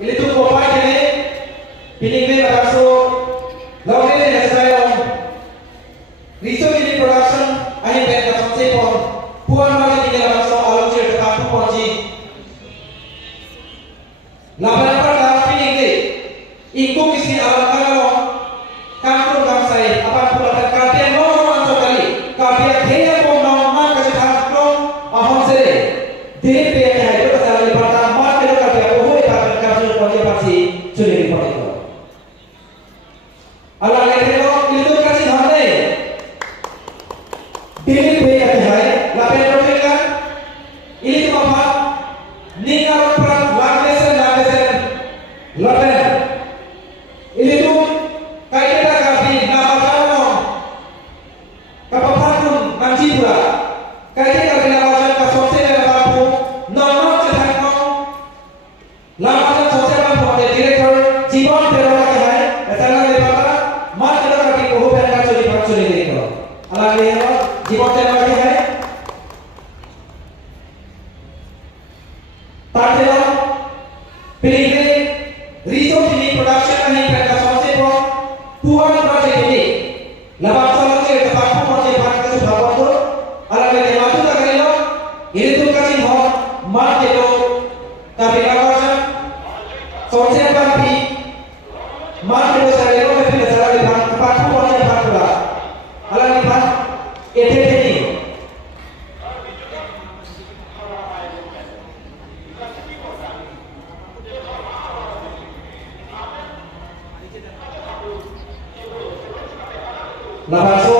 Ili tu kopai kene pilih me baraso lawan ini hasilnya research ini production akhir pen konsep pon puan masa ini baraso alam cerita kapu ponji lawan pada pilih ke ikut kisi alam kalau kantor bangsa apa pula terkait nomor kali kafir kaya pon nama kasih tahu ahon sere diri pihak yang itu pasal pada mat itu kafir boleh kafir kafir ponji pasti sudah dipakai. Allah lekero itu kasih hande dili pe hai lapen rokeka ini tu apa ningar pran lagesen lapen ini tu kaita kafi nama kano kapapakun manjibura kaita kafi nama jan ka sose na bapu nono cethakno lama sose bapu ade director जीवन तेरा का है ऐसा लगे पता मार तेरा का कि वो पैर का चोरी देखो अलग है जीवन तेरा का है तातेला पिलिगे रिसोर्स ini production नहीं करता सबसे को पुआन प्रोजेक्ट ini लबाब सालों से तबाकू प्रोजेक्ट भाग के सुधार को अलग है मातु का करेलो ini tu kasih हो मार के तो tapi apa सबसे बाकी मार के सारे लोग फिर सारे भाग पाठों वाले भाग बोला अलग भाग एटे नहीं labaso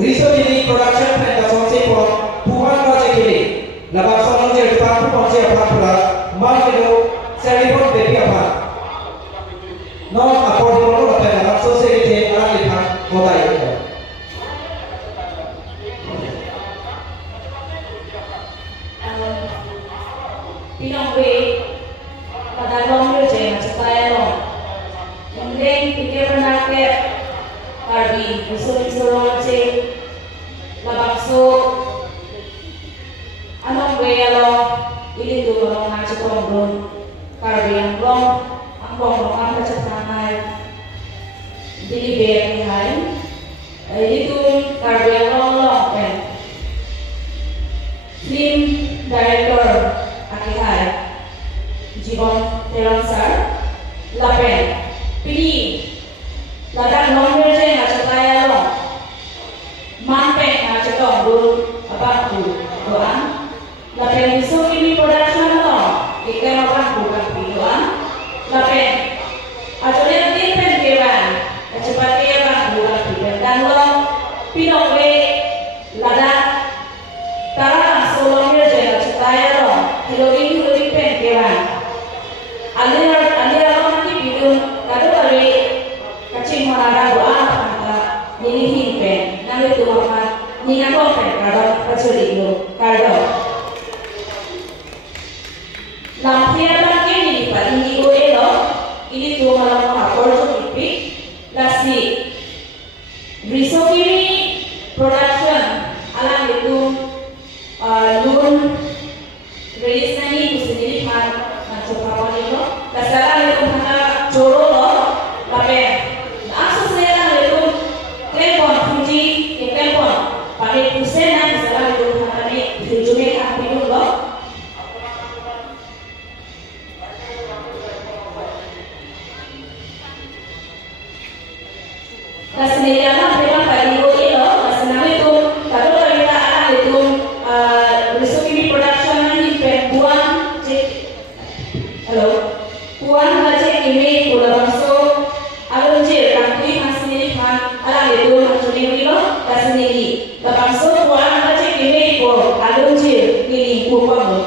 research ini production pen सबसे पुआन प्रोजेक्ट ini labaso नंजे पाठों पहुंचे भाग बोला मार के लोग सारे लोग बेबी भाग non affordable per la société à l'époque moderne. Pinangwe pada lomber jaya supaya lo, kemudian pikir menaker karbi usul je labakso anong we lo ini dulu lo ngaji kongrun karbi yang long Bong ang kacatahan diliber ni hai itu karya long kan film director akihai जीवन तेरंसर lapen pilih ladang nomor je ngacataya lo mampe ngacatong dulu apa tu doang lapen isu ini production lo ikan apa bukan doang lapen asalnya timpen kewan cepatnya bang bukan timpen dan lo pinongwe lada tarang solongnya jangan cetaya lo hilori pen kewan alira lo nanti bidung kado kali kacing mana doa apa ini himpen nanti tu apa ni aku pen kado kacuri lo kado lampia lagi ni pada ini ini tu malam apa tu tipi lasi research ini production alam itu lun release nani kusini har macam apa ni lo kasara itu hanya joro lo tapi asal saya itu telepon kunci telepon pakai pusat nani kasara itu hanya ni tujuan apa itu lo Kasihnya memang kali ini loh, karena itu kalau kita ada itu research ini production ini buan cek, halo, buan cek ini pula masuk, alun cek kaki masih ini kan, ada itu macam ini loh, kasihnya ini, masuk buan cek ini pun alun cek ini bukan loh.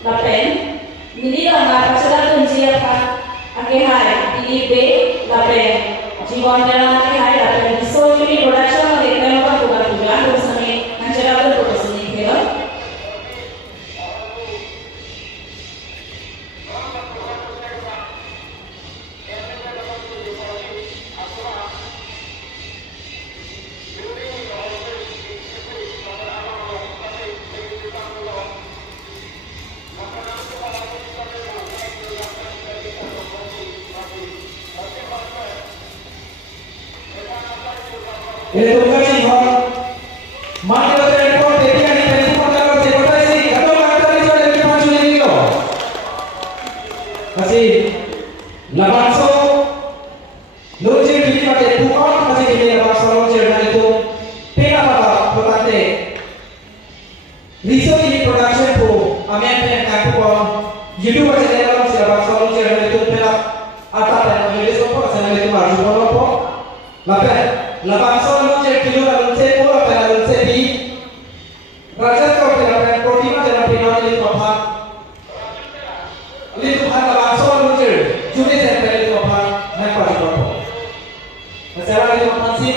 Lapen, ini orang pasal kunci apa? Akihai, ini B, lapen, जीवन jalan akihai, lapen, so ini production oleh kenapa bukan juga, terus kami mencerah berfokus ini, gitu. Ele tugas sih hong. Mati lo telepon, tapi yang ini telepon kalau telepon sih, kalau kantor itu ada di maju ini loh. Kasih, lapan so, lonceng ini pakai bukan, kasih ini lapan so lonceng dari itu, pena apa petante. Riso ini production po, amen pena kaku po, YouTube aja dia lapan so lapan so lonceng dari itu pena atap dan ambil so po, saya itu maju po, lapan so lonceng kilo lonceng po, pena lonceng di Raja kau pena protima jangan pena itu apa? Lihat Tuhan lapan so lonceng, judi saya pena itu apa? Naik pagi po. Masalah itu apa sih?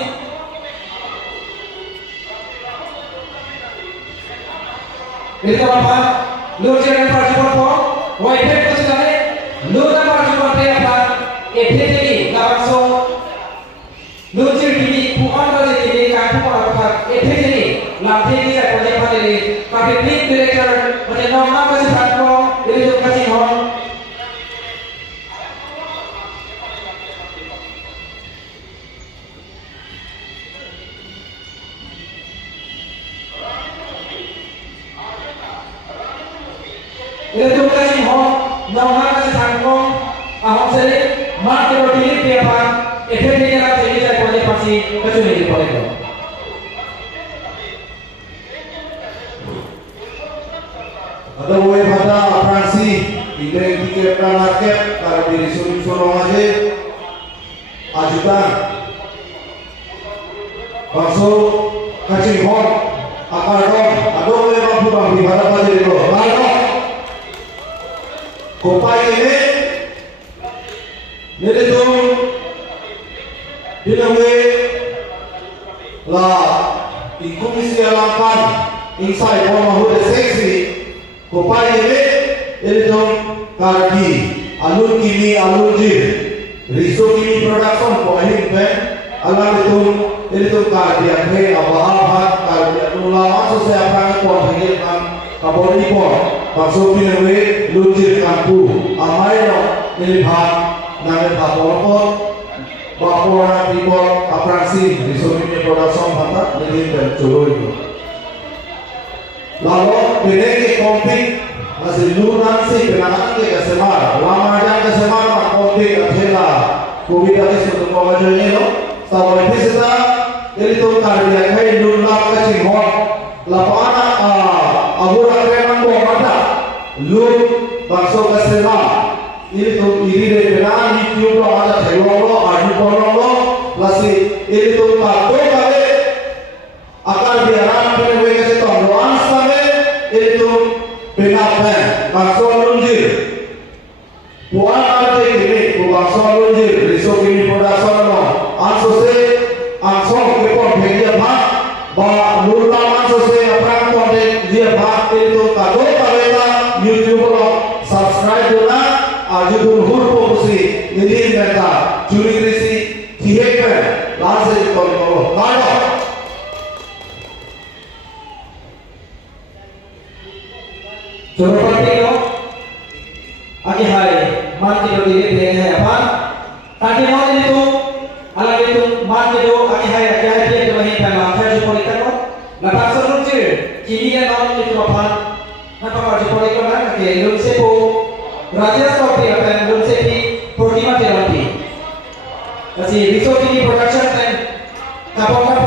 Itu apa? Lonceng yang pagi po, wifi itu sudah ada. Lonceng pagi po apa? Efek lapan so lonceng ini bukan saja ini kaku apa? Efek ini lantai ini saya punya pada ini. Tapi klik director macam nama kasih platform ini tu kasih hong. Ini tu kasih hong, nama kasih platform. Ahok sini mak kalau pilih dia apa? Efek ini kan jadi saya punya pasti kecuali di boleh tu. Ada boleh pada operasi indeks tiket market kalau diri sorong aja ajudan masuk kacing hot akar dong ada boleh mampu mampu pada pada itu lalu kopai ini tu dinamai lah ikumisi alamkan insai mahu seksi kopai ini dong kardi alun kini alun jir riso kini production ko ahin pe alam itu kardi akhe abah kardi nula masuk saya akan ko hingga kan kaboni ko masuk kini lunjir kampu amai no nilibhat name bapor bapora people aprasi riso kini production hata nilib dan colo itu lalu beneke konflik masih lunan sih kenangan ke kesemar lama aja kesemar mak konflik akhirnya covid aja sudah mau aja lo sampai bisa jadi tuh karya kayak lunan kecil hot lapana abu rakreman ko ada lun bangso kesemar ini tuh iri dari kenangan YouTube lo ada telur lo adu lo masih ini tuh pakai kali akan biaran penewe kasih tondoan sampai itu benar bangsa lunjir buat ada ini bangsa lunjir risau ini production no ansose ansong kepon dia pak bah lula ansose apa konten dia pak itu kado kaweta YouTube lo subscribe dulu ajudul huruf pusi ini mereka curi risi tihepen langsung kalau kalau Coba perhatikan lo, akhir hari mati lo diri dia apa? Tadi mau itu, alam itu mati lo akhir hari dia kemahin pernah saya jumpa ikan lo, lepas seluncir, kini dia non itu apa? Napa kau jumpa ikan lah? Oke, luncepo, raja seperti apa? Luncepi, protima terapi. Kasih risau ini production dan kapal